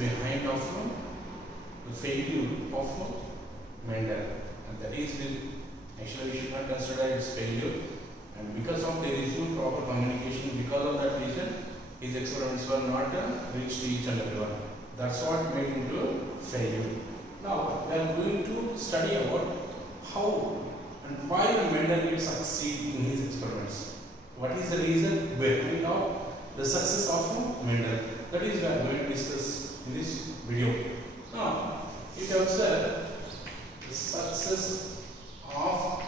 behind of the failure of Mendel, and that is actually we should not consider it as failure, and because of there is no proper communication, because of that reason his experiments were not reached to each and everyone. That's what made him to failure. Now we are going to study about how and why Mendel did succeed in his experiments. What is the reason behind of the success of Mendel? That is we are going to discuss in this video. Now it also the success of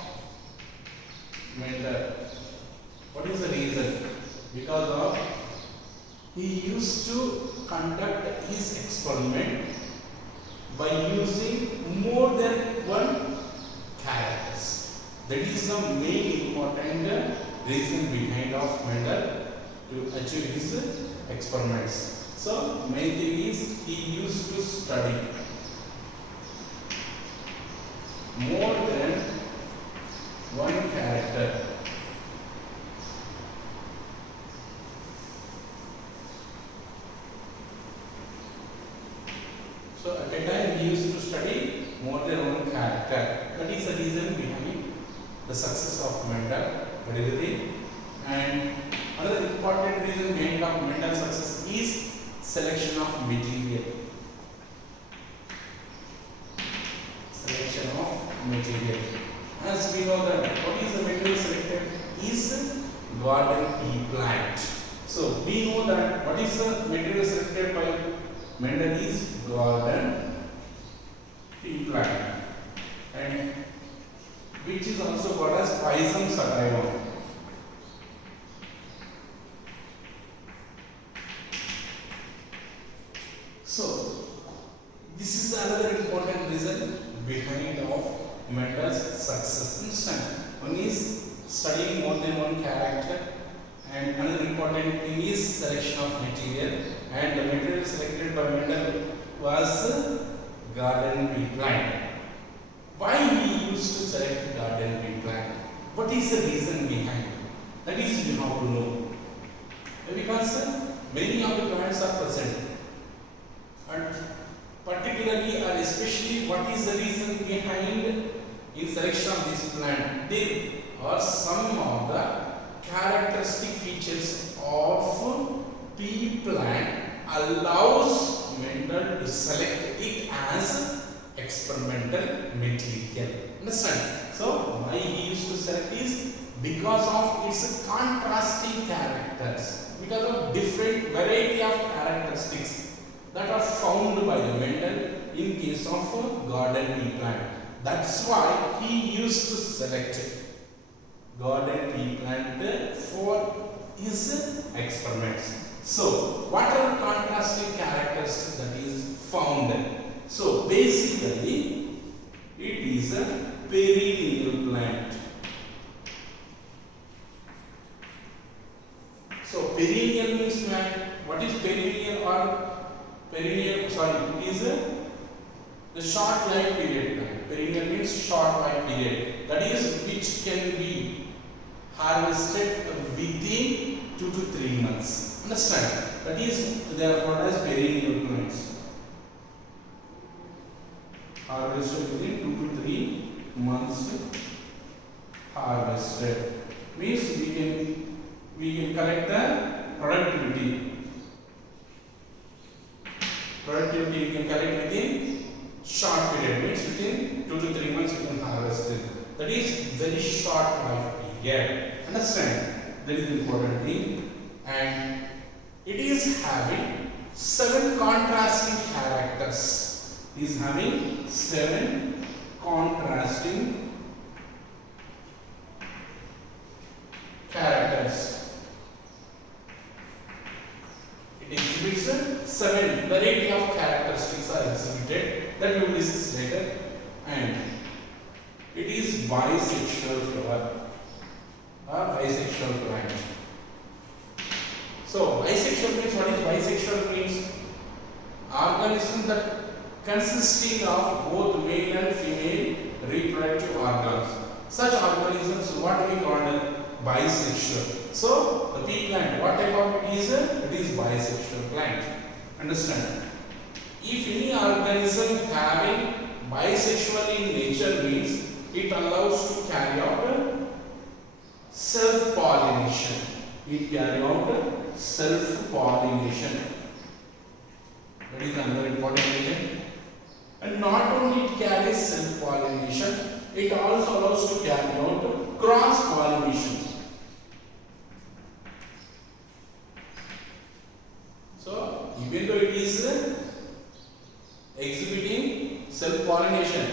Mendel. What is the reason? Because of he used to conduct his experiment by using more than one characters. That is the main important reason behind of Mendel to achieve his experiments. So main thing is he used to study more than one character. So at a time he used to study more than one character. That is the reason behind the success of Mendel. That is the thing. And another important reason behind of Mendel's success is selection of material. Selection of material. As we know that what is the material selected is garden pea plant. So we know that what is the material selected by Mendel is garden pea plant, and which is also called as Pisum sativum. So this is another important reason behind of Mendel's success. Understand? One is studying more than one character, and another important thing is selection of material, and the material selected by Mendel was garden pea plant. Why he used to select garden pea plant? What is the reason behind? That is you have to know. Because many of the plants are present, and particularly or especially what is the reason behind in selection of this plant? There are some of the characteristic features of pea plant allows Mendel to select it as experimental material. Understand? So why he used to select is because of its contrasting characters, because of different variety of characteristics that are found by the Mendel in case of garden pea plant. That's why he used to select garden pea plant for his experiments. So what are contrasting characteristics that is found? So basically it is a perennial plant. So perennial means what is perennial or perennial? Sorry, it is the short life period plant. Perennial means short life period. That is which can be harvested within 2 to 3 months. Understand? That is they are called as perennial plants. Harvested within 2 to 3 months. Harvested means we can collect the productivity. Productivity you can collect within short period, means within 2 to 3 months you can harvest it. That is very short life period. Understand? That is important thing. And it is having 7 contrasting characters. It is having 7 contrasting characters. It exhibits 7 variety of characteristics are exhibited that we will discuss later, and it is bisexual flower or bisexual plant. So bisexual means what is bisexual means? Organism that consisting of both male and female reproductive organs. Such organisms what we call bisexual. So the pea plant, what type of it is? It is bisexual plant. Understand? If any organism having bisexual in nature means it allows to carry out self-pollination. It carry out self-pollination. That is another important reason. And not only it carries self-pollination, it also allows to carry out cross-pollination. So, even though it is exhibiting self-pollination,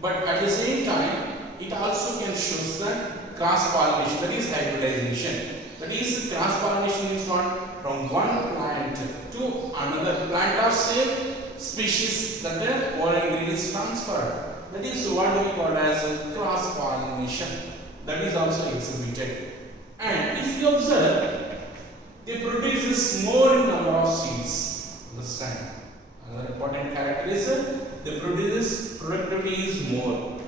but at the same time, it also can show the cross-pollination, that is hybridization. That is, cross-pollination means what? From one plant to another plant of same species, that the pollen grain is transferred. That is what we call as cross-pollination. That is also exhibited. And if you observe, they produce more number of seeds. Understand? Another important character is they produce productivity is more.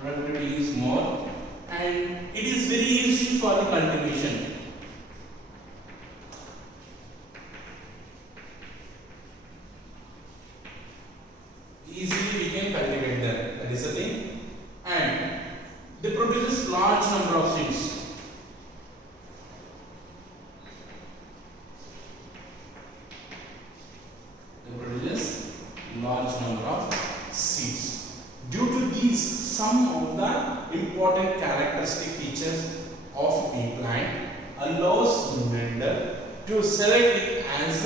Productivity is more, and it is very easy for the cultivation. Easily we can cultivate them. That is the thing. And they produce large number of seeds. They produce large number of seeds. Due to these, some of the important characteristic features of pea plant allows the vendor to select it as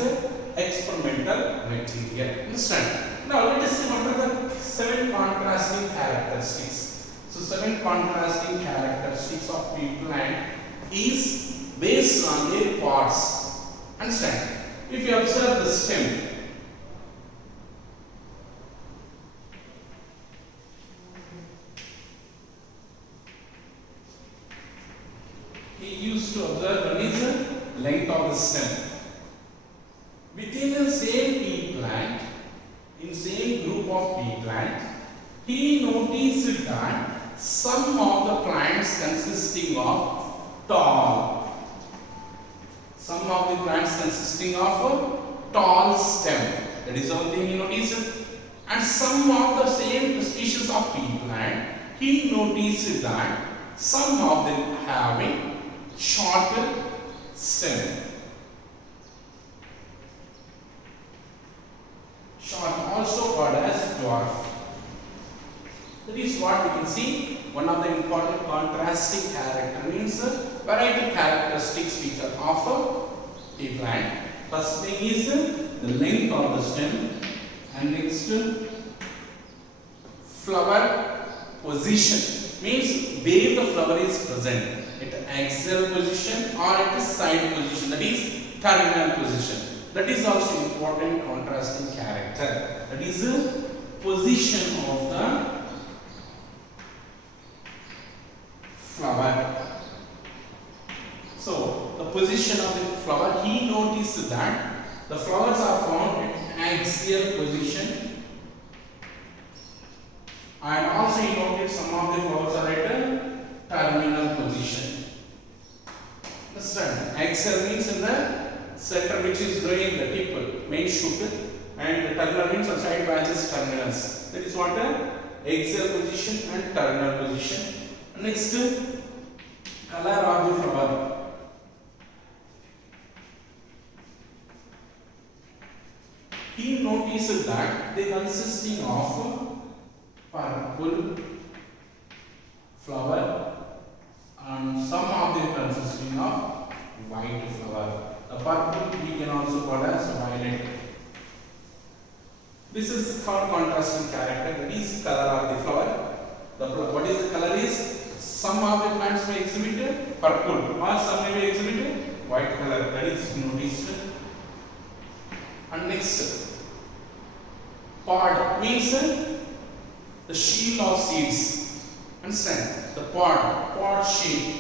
experimental material. Understand? Now let us see what are the 7 contrasting characteristics. So 7 contrasting characteristics of pea plant is based on their parts. Understand? If you observe the stem, he used to observe one is the length of the stem. Within the same pea plant, in same group of pea plant, he noticed that some of the plants consisting of tall, some of the plants consisting of a tall stem. That is one thing he noticed. And some of the same species of pea plant, he noticed that some of them having shorter stem. Short, also called as dwarf. That is what we can see. One of the important contrasting character means variety characteristics feature of a pea plant. First thing is the length of the stem, and next flower position means where the flower is present, at axial position or at the side position, that is terminal position. That is also important contrasting character. That is the position of the flower. So the position of the flower, he noticed that the flowers are found at axial position, and also he noted some of the flowers are at a terminal position. Understand? Axial means in the center which is growing the tip, main shoot, and the terminal means on side branches terminals. That is what axial position and terminal position. Next, color of the flower. He noticed that they consisting of purple flower and some of them consisting of white flower. The purple we can also call as violet. This is third contrasting character, that is color of the flower. What is the color is, some of the plants may exhibit purple or some may exhibit white color. That is noticed. And next, pod means the shield of seeds. Understand? The pod shape.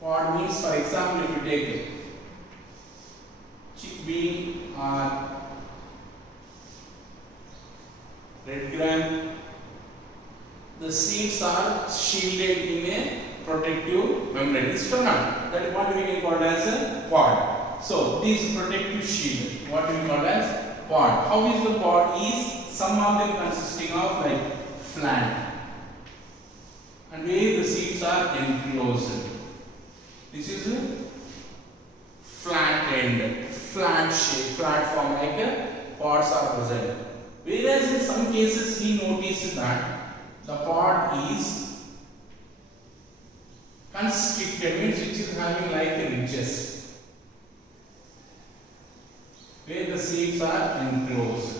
Pod means, for example, if you take chickpea or red gram, the seeds are shielded in a protective membrane. Is or not? That is what we can call as a pod. So this protective shield, what we call as pod. How is the pod? Is some of them consisting of like flat, and where the seeds are enclosed. This is a flat end, flat shape, flat form, like pods are present. Whereas in some cases we notice that the pod is constricted, means which is having like ridges, where the seeds are enclosed.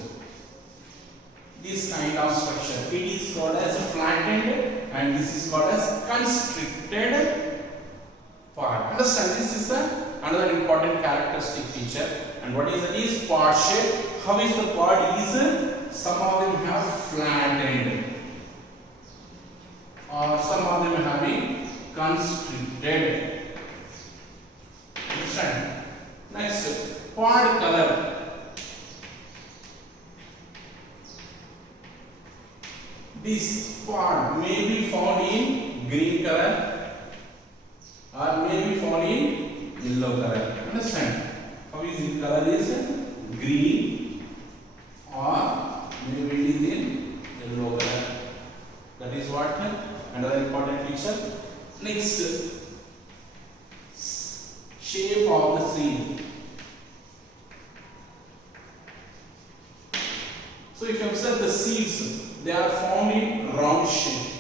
This kind of structure, it is called as a flattened, and this is called as constricted pod. Understand? This is another important characteristic feature. And what is it? Is pod shape. How is the pod? Is some of them have flattened, or some of them having constricted. Understand? Next, pod color. This pod may be found in green color or may be found in yellow color. Understand? How is the color? Is green or maybe it is in yellow color. That is what another important feature. Next, shape of the seed. So if you observe the seeds, they are found in round shape.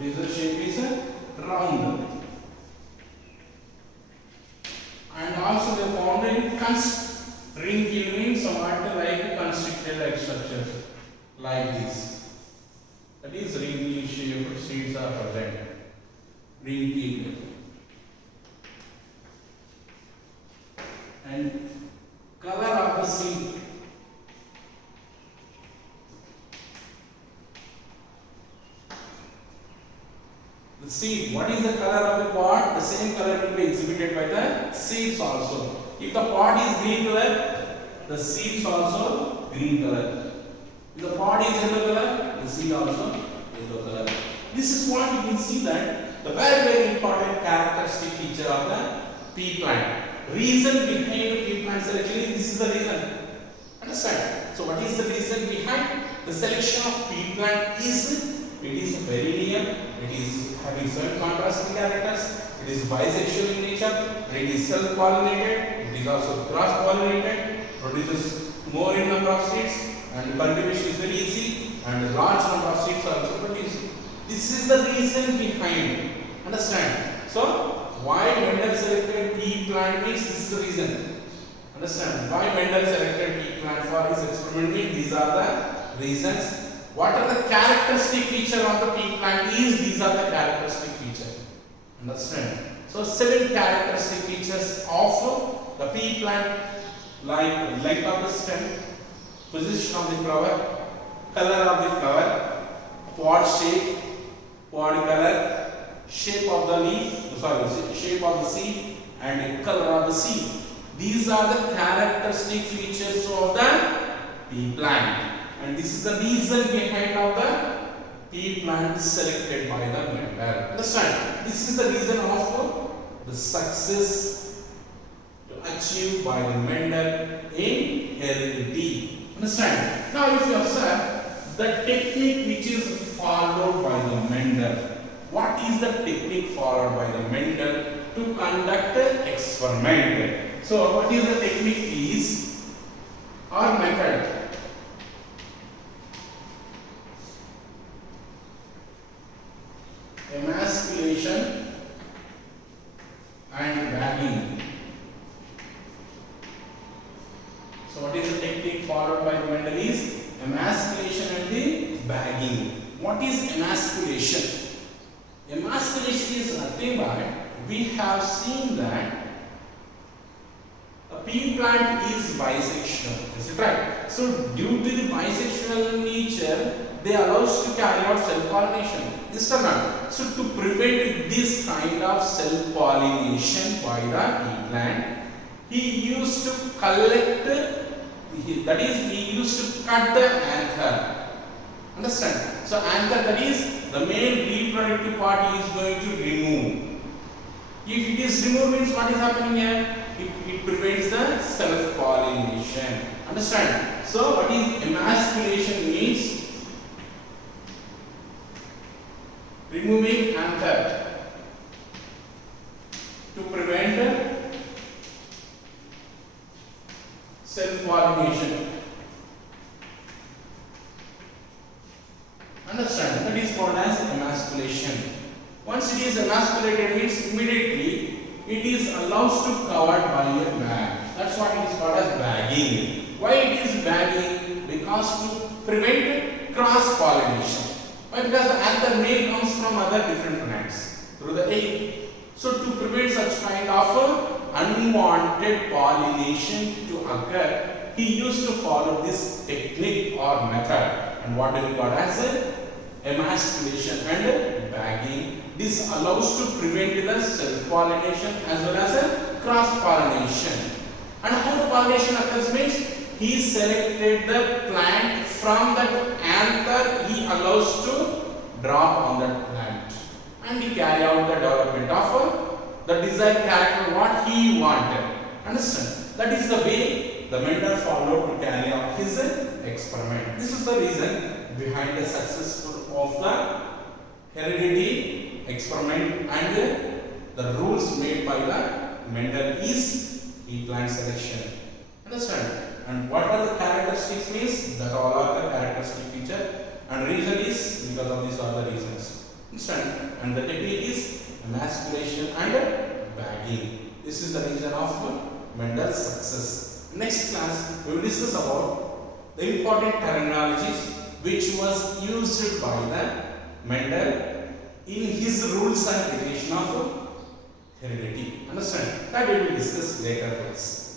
This shape is round, and also they are found in wrinkled, means somewhat like constricted like structures like this. That is wrinkled shaped seeds are present. Wrinkled, and color of the seed. The seed, what is the color of the pod? The same color will be exhibited by the seeds also. If the pod is green color, the seeds also green color. If the pod is yellow color, the seed also yellow color. This is what you can see that the very important characteristic feature of the pea plant. Reason behind pea plant selection is this is the reason. Understand? So what is the reason behind the selection of pea plant? Is it is very near, it is having certain contrasting characters, it is bisexual in nature, it is self-pollinated, it is also cross-pollinated, produces more in number of seeds, and cultivation is very easy, and a large number of seeds are also produced. This is the reason behind. Understand? So why Mendel selected pea plant means this is the reason. Understand? Why Mendel selected pea plant for his experiment means these are the reasons. What are the characteristic feature of the pea plant? Is these are the characteristic feature. Understand? So 7 characteristic features of the pea plant, like length of the stem, position of the flower, color of the flower, pod shape, pod color, shape of the leaf, shape of the seed, and color of the seed. These are the characteristic features of the pea plant. And this is the reason behind of the pea plant selected by the Mendel. Understand? This is the reason of the success achieved by the Mendel in heredity. Understand? Now if you observe the technique which is followed by the Mendel. What is the technique followed by the Mendel to conduct an experiment? So what is the technique is, or method? Emasculation and bagging. So what is the technique followed by the Mendel is emasculation and the bagging. What is emasculation? Emasculation is nothing but we have seen that a pea plant is bisexual. Is it right? So due to the bisexual nature, they allow us to carry out self-pollination. This or not? So to prevent this kind of self-pollination by the pea plant, he used to collect, that is, he used to cut the anther. Understand? So anther, that is the male reproductive part, is going to remove. If it is removed, means what is happening here? It prevents the self-pollination. Understand? So what is emasculation means? Removing anther to prevent self-pollination. Understand? That is called as emasculation. Once it is emasculated, means immediately it is allowed to covered by a bag. That's what it is called as bagging. Why it is bagging? Because to prevent cross-pollination. Why? Because the anther male comes from other different plants through the egg. So to prevent such kind of unwanted pollination to occur, he used to follow this technique or method. And what do we call as emasculation and bagging. This allows to prevent the self-pollination as well as cross-pollination. And how the pollination occurs means he selected the plant from that anther he allows to drop on that plant, and he carry out the development of the desired character what he wanted. Understand? That is the way the Mendel followed to carry out his experiment. This is the reason behind the successful of the heredity experiment and the rules made by the Mendel is plant selection. Understand? And what are the characteristics means? That all are the characteristic feature, and reason is because of these are the reasons. Understand? And the technique is emasculation and bagging. This is the reason of Mendel's success. Next class we will discuss about the important terminologies which was used by the Mendel in his rules and regulation of heredity. Understand? That we will discuss later class.